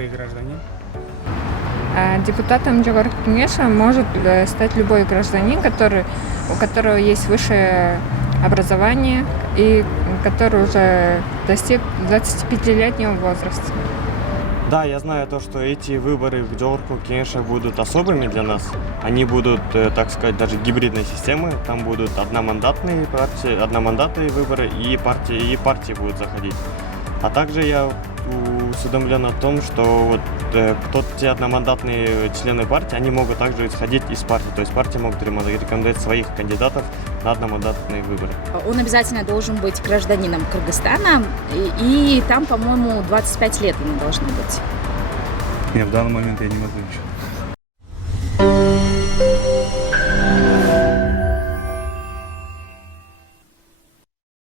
каждый гражданин. Депутатом Жоғарғы Кеңеша может стать любой гражданин, у которого есть высшее образование и который уже достиг 25-летнего возраста. Да, я знаю то, что эти выборы в Жоғарғы Кеңеша будут особыми для нас. Они будут, так сказать, даже гибридной системы. Там будут одномандатные выборы и партии будут заходить. А также я усведомлен о том, что вот те одномандатные члены партии, они могут также исходить из партии. То есть партии могут рекомендовать своих кандидатов на одномандатные выборы. Он обязательно должен быть гражданином Кыргызстана, и там, по-моему, 25 лет ему должно быть. Нет, в данный момент я не могу ничего.